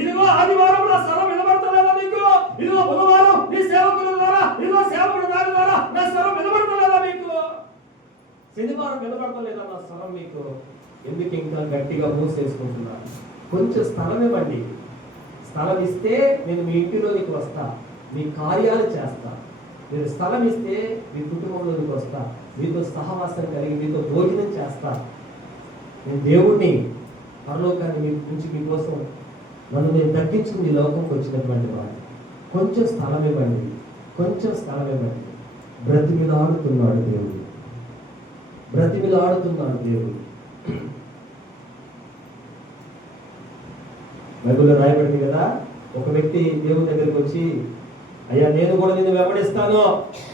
ఇదిగో ఆదివారం నా స్వరం వినబడలేదా మీకు? ఇదిగో బుధవారం నీ సేవకుల ద్వారా, ఇదిగో సేవకుల ద్వారా నా స్వరం వినబడలేదా మీకు? శనివారం వినబడలేదా నా స్వరం మీకు? ఎందుకు ఇంకా గట్టిగా మూసేసుకుంటున్నారు? కొంచెం స్థలం ఇవ్వండి. స్థలం ఇస్తే నేను మీ ఇంటిలోనికి వస్తా, మీ కార్యాలు చేస్తా. మీరు స్థలం ఇస్తే మీ కుటుంబంలోనికి వస్తా, మీతో సహవాసం కలిగి మీతో భోజనం చేస్తా. నేను దేవుణ్ణి, పరలోకాన్ని మీ నుంచి మీకోసం నన్ను నేను తగ్గించింది లోకంకి వచ్చినటువంటి వాడు. కొంచెం స్థలం ఇవ్వండి, కొంచెం స్థలం ఇవ్వండి. బ్రతిమిలాడుతున్నాడు దేవుడు, బ్రతిమిలాడుతున్నాడు దేవుడు. బైబిల్లో రాయబడింది కదా, ఒక వ్యక్తి దేవుని దగ్గరికి వచ్చి, అయ్యా నేను కూడా నిన్ను వెంబడిస్తాను,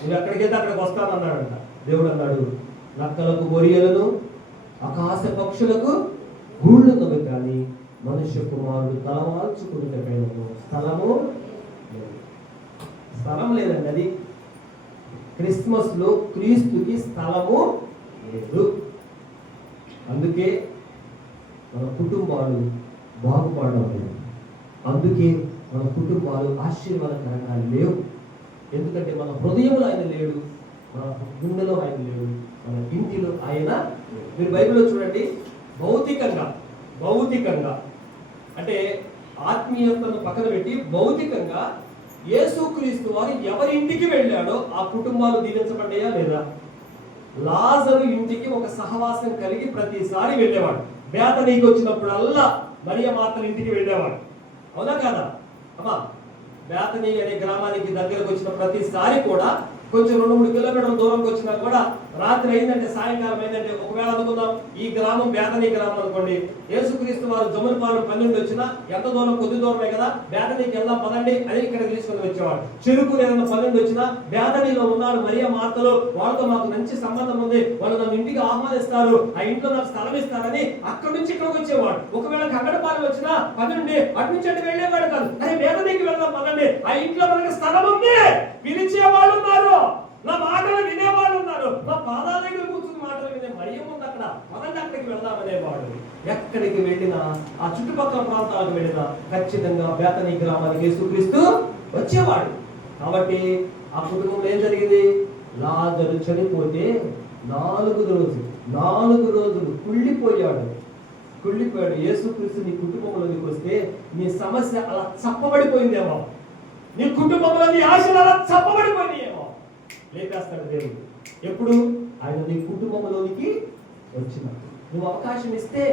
నువ్వు ఎక్కడికి వెళ్తే అక్కడికి వస్తాను అన్నాడంట. దేవుడు అన్నాడు, నక్కలకు బొరియలను ఆకాశ పక్షులకు గూళ్ళున్నవి, కానీ మనుష్య కుమారుడు తలవాల్చుకునేటప్పుడు స్థలము లేదు. స్థలం లేదండి. అది క్రిస్మస్ లో క్రీస్తుకి స్థలము లేదు. అందుకే మన కుటుంబాలు బాగుపడడం లేదు. అందుకే మన కుటుంబాలు ఆశీర్వాదకరంగా లేవు. ఎందుకంటే మన హృదయంలో ఆయన లేడు, మన గుండెలో ఆయన లేడు, మన ఇంటిలో ఆయన. మీరు బైబిల్లో చూడండి, భౌతికంగా అంటే ఆత్మీయతను పక్కన పెట్టి భౌతికంగా యేసుక్రీస్తు వారు ఎవరి ఇంటికి వెళ్ళాడో ఆ కుటుంబాలు దీవించబడ్డాయా లేదా? లాజరు ఇంటికి ఒక సహవాసం కలిగి ప్రతిసారి వెళ్ళేవాడు. బేతనీకి వచ్చినప్పుడల్లా మరియ మాతల ఇంటికి వెళ్ళేవాడు. అవునా కాదా అమ్మా? బేతనీ అనే గ్రామానికి దగ్గరకు వచ్చిన ప్రతిసారి కూడా కొంచెం 2-3 కిలోమీటర్ల దూరంకి వచ్చినా కూడా రాత్రి అయిందంటే, సాయంకాలం అయిందంటే, ఒకవేళ అనుకుందాం ఈ గ్రామం బేతనీ గ్రామం అనుకోండి, యేసుక్రీస్తు వారు జములపాలెం 12 వచ్చినా ఎంత దూరం, కొద్ది దూరమే కదా, బేతనీకి వెళ్దాం పదండి అని ఇక్కడ తీసుకొని వచ్చేవాడు. చెరుకు ఏదైనా 12 వచ్చినా బేతనీలో ఉన్నారు మరియ మాతలు, వాళ్ళతో మాకు మంచి సంబంధం ఉంది, వాళ్ళు నన్ను ఇంటికి ఆహ్వానిస్తారు, ఆ ఇంట్లో నాకు స్థలం ఇస్తారని అక్కడి నుంచి ఇక్కడికి వచ్చేవాడు. ఒకవేళ కగడపాలెం వచ్చినా 12 అటు నుంచి అటు వెళ్ళేవాడు కాదు, అరే బేతనీకి వెళ్దాం పదండి, ఆ ఇంట్లో మనకి స్థలం ఉంది, పిలిచే వాళ్ళు ఉన్నారు, నా మాటలు వినేవాళ్ళు ఉన్నారు, నా పాదాల దగ్గర కూర్చుని మాటలు వినే మరియ ఉంది అక్కడ, పదండి అక్కడికి వెళ్దామనేవాడు. ఎక్కడికి వెళ్ళినా, ఆ చుట్టుపక్కల ప్రాంతాలకు వెళ్ళినా ఖచ్చితంగా బేతనీ గ్రామానికి యేసుక్రీస్తు వచ్చేవాడు. కాబట్టి ఆ కుటుంబంలో ఏం జరిగింది? లాజరు చనిపోతే 4 రోజులు కుళ్ళిపోయాడు. యేసుక్రీస్తు నీ కుటుంబంలోకి వస్తే నీ సమస్య అలా చప్పబడిపోయిందేమో, నీ కుటుంబంలో నీ ఆశలు అలా చప్పబడిపోయినాయేమో. లేపేస్తాడు దేవుడు. ఎప్పుడు? ఆయన నీ కుటుంబంలోనికి వచ్చినప్పుడు. నువ్వు అవకాశం ఇస్తే,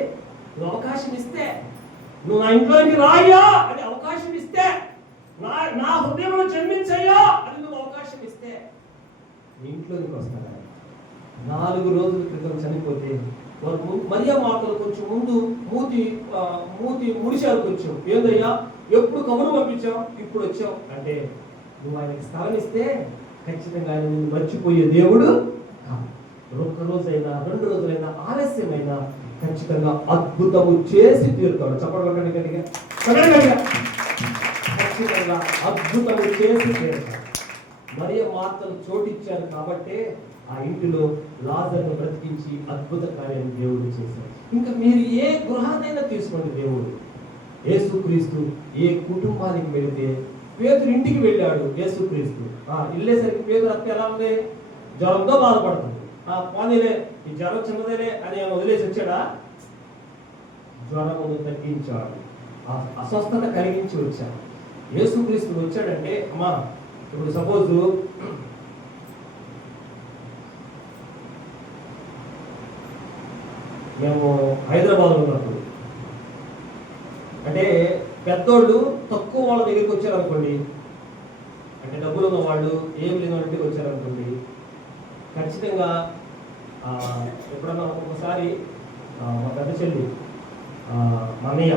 నువ్వు నా ఇంట్లోకి రాయ్యా అని అవకాశం ఇస్తే, నా హృదయంలో జన్మించయ్యా అని నువ్వు అవకాశం ఇస్తే నీ ఇంట్లోకి వస్తాడు. 4 రోజుల క్రితం చనిపోతే వారు మరియ మాటలు కొంచెం ముందు మూతి ముడిచారు. కొంచెం ఏందయ్యా ఎప్పుడు కబురు పంపించావు, ఇప్పుడు వచ్చావు అంటే, నువ్వు ఆయనకి స్థలం ఇస్తే ఖచ్చితంగా ఆయన నిన్ను మర్చిపోయే దేవుడు కాదు. 1 రోజైనా 2 రోజులైనా ఆలస్యమైనా ఖచ్చితంగా అద్భుతము చేసి తీరుతాడు. చెప్పండి గట్టిగా, ఖచ్చితంగా అద్భుతము చేసి తీరుతాడు. మరియ మాటలు చోటిచ్చారు కాబట్టి ఆ ఇంటిలో లాజరును బ్రతికించి అద్భుత కార్యాన్ని దేవుడు చేశాడు. ఇంకా మీరు ఏ గృహాన్నైనా తీసుకోండి, దేవుడు యేసుక్రీస్తు ఏ కుటుంబానికి వెళితే, పేతురు ఇంటికి వెళ్ళాడు యేసుక్రీస్తు. వెళ్ళేసరికి పేతురు అత్త ఎలా ఉంది? జ్వరంతో బాధపడుతుంది. పోనీలే ఈ జ్వరం చిన్నదేలే అని ఆయన వదిలేసి వచ్చాడా? జ్వరమును తగ్గించాడు, అస్వస్థత కలిగించి వచ్చాడు. యేసుక్రీస్తు వచ్చాడంటే, అమ్మా ఇప్పుడు సపోజ్ మేము హైదరాబాద్లో ఉన్నప్పుడు, అంటే పెద్దోళ్ళు తక్కువ వాళ్ళ దగ్గరికి వచ్చారనుకోండి, అంటే డబ్బులు ఉన్న వాళ్ళు ఏం లేని వాళ్ళ దగ్గరికి వచ్చారనుకోండి, ఖచ్చితంగా ఎప్పుడన్నా ఒక్కొక్కసారి మా పెద్ద చెల్లి, మా అన్నయ్య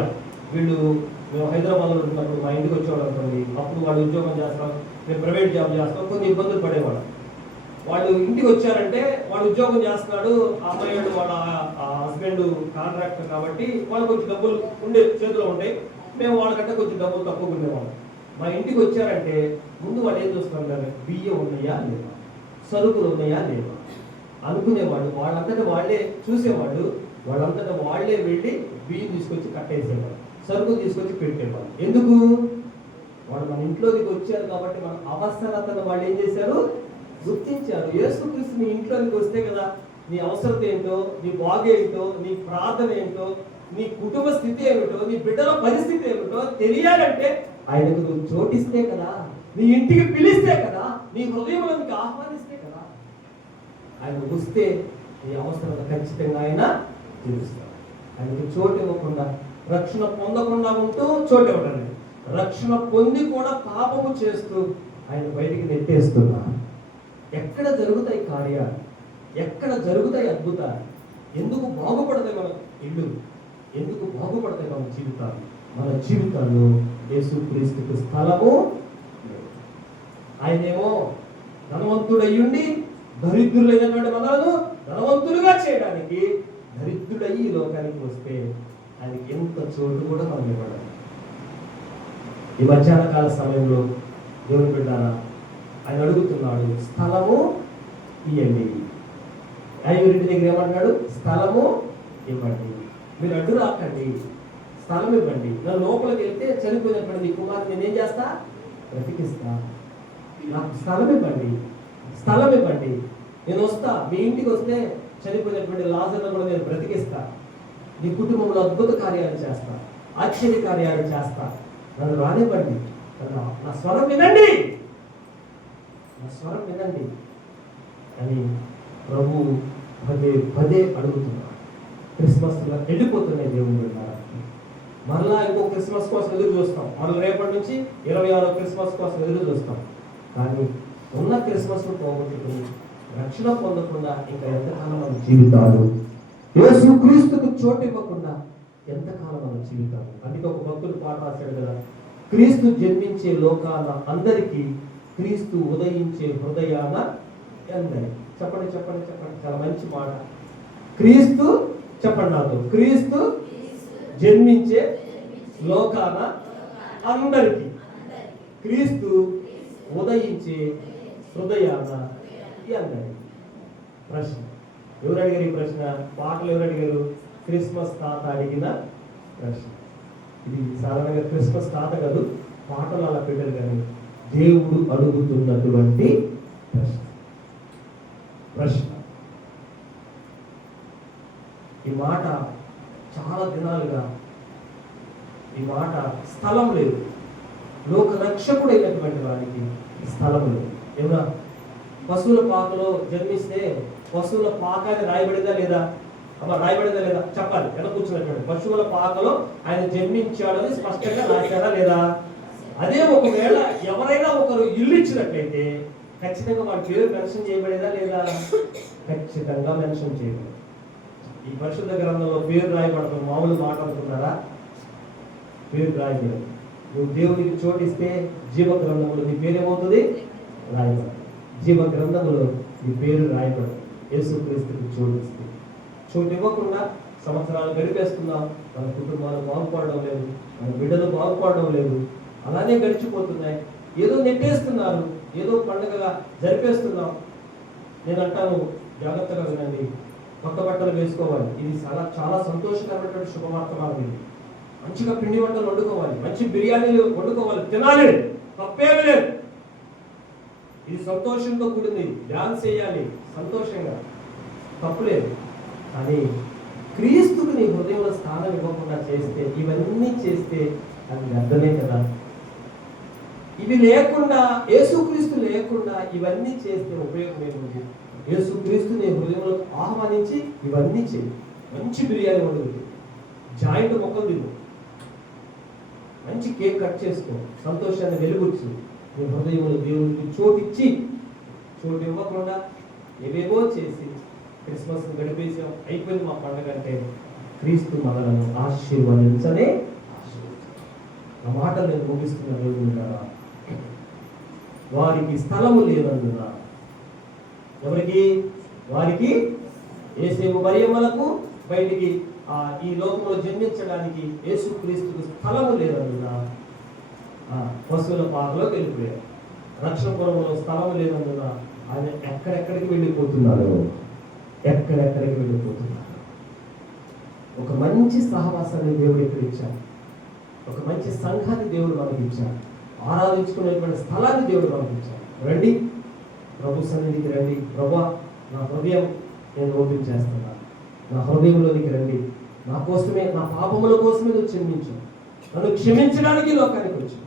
వీళ్ళు మేము హైదరాబాద్లో ఉన్నప్పుడు మా ఇంటికి వచ్చేవాళ్ళు అనుకోండి, అప్పుడు వాళ్ళు ఉద్యోగం చేస్తాం, మేము ప్రైవేట్ జాబ్ చేస్తాం, కొన్ని ఇబ్బందులు పడేవాళ్ళు. వాళ్ళు ఇంటికి వచ్చారంటే, వాడు ఉద్యోగం చేస్తున్నాడు, ఆ అమ్మాయి వాళ్ళ హస్బెండ్ కాంట్రాక్టర్ కాబట్టి వాళ్ళు కొంచెం డబ్బులు చేతిలో ఉంటాయి, మేము వాళ్ళకంటే కొంచెం డబ్బులు తక్కువ ఉండేవాళ్ళం. మా ఇంటికి వచ్చారంటే ముందు వాళ్ళు ఏం చూస్తున్నారు? బియ్యం ఉన్నాయా లేవా, సరుకులు ఉన్నాయా లేవా, అనుకునేవాళ్ళు, వాళ్ళంతటా వాళ్ళే చూసేవాళ్ళు, వాళ్ళంతటా వాళ్ళే వెళ్ళి బియ్యం తీసుకొచ్చి కట్టేసేవాళ్ళు, సరుకు తీసుకొచ్చి పెట్టేవాళ్ళు. ఎందుకు? వాళ్ళు మన ఇంట్లోకి వచ్చారు కాబట్టి మన అవసరతను వాళ్ళు ఏం చేశారు? గుర్తించారు. యేసుక్రీస్తు నీ ఇంట్లోకి వస్తే కదా నీ అవసరత ఏంటో, నీ బాగు ఏంటో, నీ ప్రార్థన ఏంటో, నీ కుటుంబ స్థితి ఏమిటో, నీ బిడ్డల పరిస్థితి ఏమిటో తెలియాలంటే ఆయనకు నువ్వు చోటిస్తే కదా, నీ ఇంటికి పిలిస్తే కదా, నీ హృదయంలోనికి ఆహ్వానిస్తే కదా. ఆయన వస్తే నీ అవసరత ఖచ్చితంగా ఆయన తీరుస్తాడు. ఆయనకు చోటు ఇవ్వకుండా, రక్షణ పొందకుండా ఉంటూ చోటు ఇవ్వడం, రక్షణ పొంది కూడా పాపము చేస్తూ ఆయన బయటికి నెట్టేస్తున్నా. ఎక్కడ జరుగుతాయి కార్యాలు? ఎక్కడ జరుగుతాయి అద్భుతాలు? ఎందుకు బాగుపడతాయి మన ఇల్లు? ఎందుకు బాగుపడతాయి మన జీవితాలు? మన జీవితాల్లో యేసుక్రీస్తుకు స్థలము. ఆయనేమో ధనవంతుడయ్యుండి దరిద్రులైనటువంటి మనలను ధనవంతులుగా చేయడానికి దరిద్రుడయ్యి ఈ లోకానికి వస్తే ఆయనకి ఎంత చోటు కూడా మనం ఇవ్వడం. ఈ మధ్యాహ్న కాల సమయంలో దేవుని బిడ్డారా, ఆయన అడుగుతున్నాడు, స్థలము ఇవ్వండి. ఐదుగురింటి దగ్గర ఏమంటున్నాడు? స్థలము ఇవ్వండి. మీరు అడ్డు రాకండి, స్థలం ఇవ్వండి. నా లోపలికి వెళ్తే చనిపోయినటువంటి నీ కుమారుని నేనేం చేస్తా? బ్రతికిస్తా. నాకు స్థలం ఇవ్వండి, స్థలం ఇవ్వండి. నేను వస్తా, మీ ఇంటికి వస్తే చనిపోయినటువంటి లాజర్ను కూడా నేను బ్రతికిస్తా. నీ కుటుంబంలో అద్భుత కార్యాలు చేస్తా, ఆశ్చర్య కార్యాలు చేస్తా. నన్ను రానివ్వండి, నా స్వరం వినండి, నా స్వరం వినండి అని ప్రభు పదే పదే అడుగుతున్నాడు. క్రిస్మస్లో వెళ్ళిపోతున్నాయి దేవుని బిడ్డలారా. మరలా ఇంకో క్రిస్మస్ కోసం ఎదురు చూస్తాం. మనం రేపటి నుంచి 26వ క్రిస్మస్ కోసం ఎదురు చూస్తాం. కానీ ఉన్న క్రిస్మస్ పోగొట్టుకుని రక్షణ పొందకుండా ఇంకా ఎంతకాలం మన జీవితాలు, యేసుక్రీస్తుకు చోటు ఇవ్వకుండా ఎంతకాలం మన జీవితాలు. అందుకే ఒక భక్తుడు పాట రాశాడు కదా, క్రీస్తు జన్మించే లోకాల అందరికీ, క్రీస్తు ఉదయించే హృదయాన అందరికీ. చెప్పండి చెప్పండి చెప్పండి, చాలా మంచి మాట. క్రీస్తు, చెప్పండి నాతో, క్రీస్తు జన్మించే లోకాన అందరికీ, క్రీస్తు ఉదయించే హృదయాన అందరికీ. ప్రశ్న ఎవరు అడిగారు? ఈ ప్రశ్న పాటలు ఎవరు అడిగారు? క్రిస్మస్ తాత అడిగిన ప్రశ్న. ఇది సాధారణంగా క్రిస్మస్ తాత కాదు, పాటలు అలా పెట్టారు, కానీ దేవుడు అడుగుతున్నటువంటి ప్రశ్న. ప్రశ్న ఈ మాట చాలా దినాలుగా ఈ మాట స్థలం లేదు. లోక రక్షకుడైనటువంటి వారికి స్థలం లేదు. ఏమన్నా పశువుల పాకలో జన్మిస్తే పశువుల పాక అని రాయబడిందా లేదా? అమ్మ రాయబడిందా లేదా? చెప్పాలి. ఎలా కూర్చున్నటువంటి పశువుల పాకలో ఆయన జన్మించాడని స్పష్టంగా రాశాడా లేదా? అదే ఒకవేళ ఎవరైనా ఒకరు ఇల్లు ఇచ్చినట్లయితే ఖచ్చితంగా వాడి పేరు మెన్షన్ చేయబడేదా లేదా? ఖచ్చితంగా మెన్షన్ చేయబడదు. ఈ పరిశుద్ధ గ్రంథంలో పేరు రాయబడతాం మామూలు మాట అనుకున్నారా? పేరు రాయబడదు. నువ్వు దేవునికి చోటిస్తే జీవ గ్రంథంలో నీ పేరేమవుతుంది? రాయబడదు. జీవ గ్రంథంలో నీ పేరు రాయబడదు. యేసుక్రీస్తుకి చోటిస్తే. చోటు ఇవ్వకుండా సంవత్సరాలు గడిపేస్తున్నాం, మన కుటుంబాలు బాగుపడడం లేదు, మన బిడ్డలు బాగుపడడం లేదు, అలానే గడిచిపోతున్నాయి. ఏదో నెట్టేస్తున్నారు, ఏదో పండుగగా జరిపేస్తున్నాం. నేను అంటాను, జాగ్రత్తగా వినండి, కొత్త బట్టలు వేసుకోవాలి. ఇది చాలా చాలా సంతోషకరమైనటువంటి శుభవార్తమానం. ఇది మంచిగా పిండి వంటలు వండుకోవాలి, మంచి బిర్యానీలు వండుకోవాలి, తినాలి, తప్పేమీ లేదు. ఇది సంతోషంతో కూడింది, డాన్స్ చేయాలి సంతోషంగా, తప్పులేదు. కానీ క్రీస్తుకు నీ హృదయంలో స్థానం ఇవ్వకుండా చేస్తే, ఇవన్నీ చేస్తే అది వ్యర్థమే కదా. ఇవి లేకుండా, యేసుక్రీస్తు లేకుండా ఇవన్నీ చేస్తే ఉపయోగం ఏముంది? యేసుక్రీస్తు నీ హృదయంలో ఆహ్వానించి ఇవన్నీ చేయి. మంచి బిర్యానీ వండుతుంది, జాయింట్ మొక్కలు తిను, మంచి కేక్ కట్ చేసుకో, సంతోషాన్ని వెలుగుచ్చు. నీ హృదయంలో దేవుడికి చోటిచ్చి, చోటు ఇవ్వకుండా ఏవేవో చేసి క్రిస్మస్ గడిపేసాం, అయిపోయింది మా పండుగ అంటే క్రీస్తు మనలను ఆశీర్వదించనే. ఆ మాటలు నేను ముగిస్తున్న రోజు వారికి స్థలము లేనందున, ఎవరికి? వారికి యేసేపు మరియమ్మలకు బయటికి ఈ లోకంలో జన్మించడానికి యేసుక్రీస్తుకు స్థలము లేనందున పశువుల పాకలోకి వెళ్ళిపోయారు. రక్షణ పురంలో స్థలము లేనందున ఆయన ఎక్కడెక్కడికి వెళ్ళిపోతున్నారు? ఎక్కడెక్కడికి వెళ్ళిపోతున్నారు. ఒక మంచి సహవాసాన్ని దేవుడు ఇక్కడ ఇచ్చారు. ఒక మంచి సంఘాన్ని దేవుడు మనకి ఇచ్చారు. ఆరాధించుకునేటువంటి స్థలాన్ని దేవుడు మనకి ఇచ్చారు. రండి, ప్రభు సన్నిధికి రండి. ప్రభా, నా హృదయం నేను ఓపెన్ చేస్తున్నాను. నా హృదయంలోనికి రండి. నా కోసమే, నా పాపముల కోసమే నువ్వు క్షమించు. నన్ను క్షమించడానికి లోకానికి వచ్చి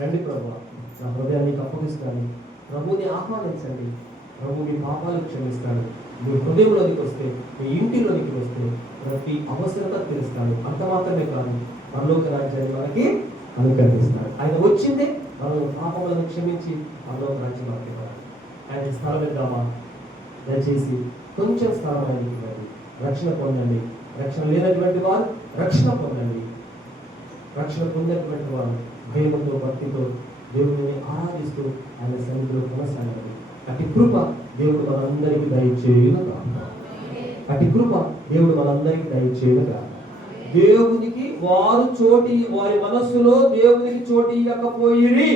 రండి ప్రభు, నా హృదయాన్ని అప్పగిస్తాను. ప్రభుని ఆహ్వానించండి. ప్రభు మీ పాపాలు క్షమిస్తాడు. మీ హృదయంలోనికి వస్తే, మీ ఇంటిలోనికి వస్తే ప్రతి అవసరత తెలుస్తాడు. అంత మాత్రమే కాదు, పరలోక రాజ్యాన్ని మనకి అనుకరిస్తాడు. ఆయన వచ్చిందే మనం పాపములను క్షమించి పరలోక రాజ్యం మనకి ఇవ్వాలి. ఆయన స్థలం ఇద్దామా? దయచేసి కొంచెం స్థలం ఆయనకి ఇవ్వండి. రక్షణ పొందండి. రక్షణ లేనటువంటి వారు రక్షణ పొందండి. రక్షణ పొందినటువంటి వారు భయముతో, భక్తితో దేవుడిని ఆరాధిస్తూ ఆయన సన్నిధిలో కొనసాగండి. అటు కృప దేవుడు మనందరికీ దయచేయునుగాక. అటు కృప దేవుడు మనందరికీ దయచేయునుగాక. దేవునికి వారి మనస్సులో దేవునికి చోటు ఇవ్వకపోయిరి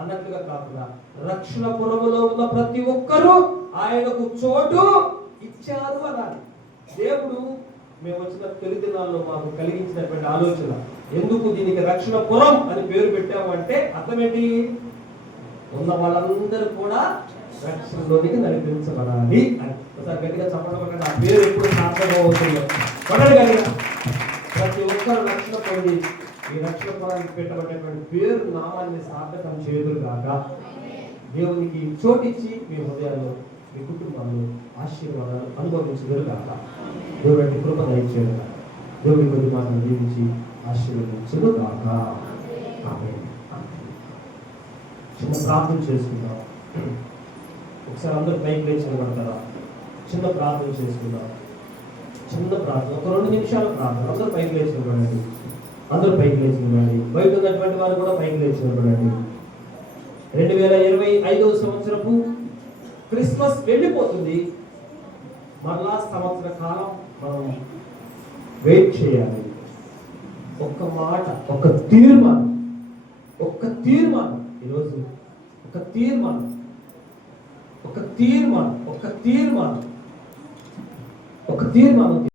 అన్నట్లుగా కాకుండా, రక్షణ పురములో ఉన్న ప్రతి ఒక్కరూ ఆయనకు చోటు ఇచ్చారు అనాలి. దేవుడు మేము వచ్చిన తొలి దినాల్లో మాకు కలిగించినటువంటి ఆలోచన, ఎందుకు దీనికి రక్షణ పురం అని పేరు పెట్టాము అంటే అర్థం ఏంటి? ఉన్న వాళ్ళందరూ కూడా రక్షణలోనికి నడిపించబడాలి అని. ఒకసారి గట్టిగా చెప్పడం, ఆ పేరు ఎప్పుడు సార్థకం అవుతుంది గట్టిగా. ప్రతి ఒక్కరు రక్షణ పొంది ఈ రక్షణ పురానికి పెట్టబడినటువంటి పేరు నామాన్ని సార్థకం చేయదురు కాక, దేవునికి చోటిచ్చి మీ హృదయాల్లో, మీ కుటుంబాల్లో ఆశీర్వాదాలు అనుభవించదురు కాక. దేవుడి కృప దయచేయడం కాక. దేవుడి కొద్ది మాటలు దీవించి ఆశీర్వదించదు కాక. ఆమేన్. చిన్న ప్రార్థన చేసుకుందాం. ఒకసారి అందరూ పైకి లేచి నిలబడతారా? చిన్న ప్రార్థన చేసుకుందాం. చిన్న ప్రార్థన, ఒక 2 నిమిషాల ప్రార్థన. అందరూ పైకి లేచి నిలబడండి. అందరూ పైకి లేచి నిలబడండి. బయట ఉన్నటువంటి వారు కూడా పైకి లేచి నిలబడండి. 2025వ సంవత్సరపు క్రిస్మస్ వెళ్ళిపోతుంది. మరలా సంవత్సర కాలం మనం వెయిట్ చేయాలి. ఒక్క మాట, ఒక్క తీర్మానం ఈరోజు ఒక తీర్మానం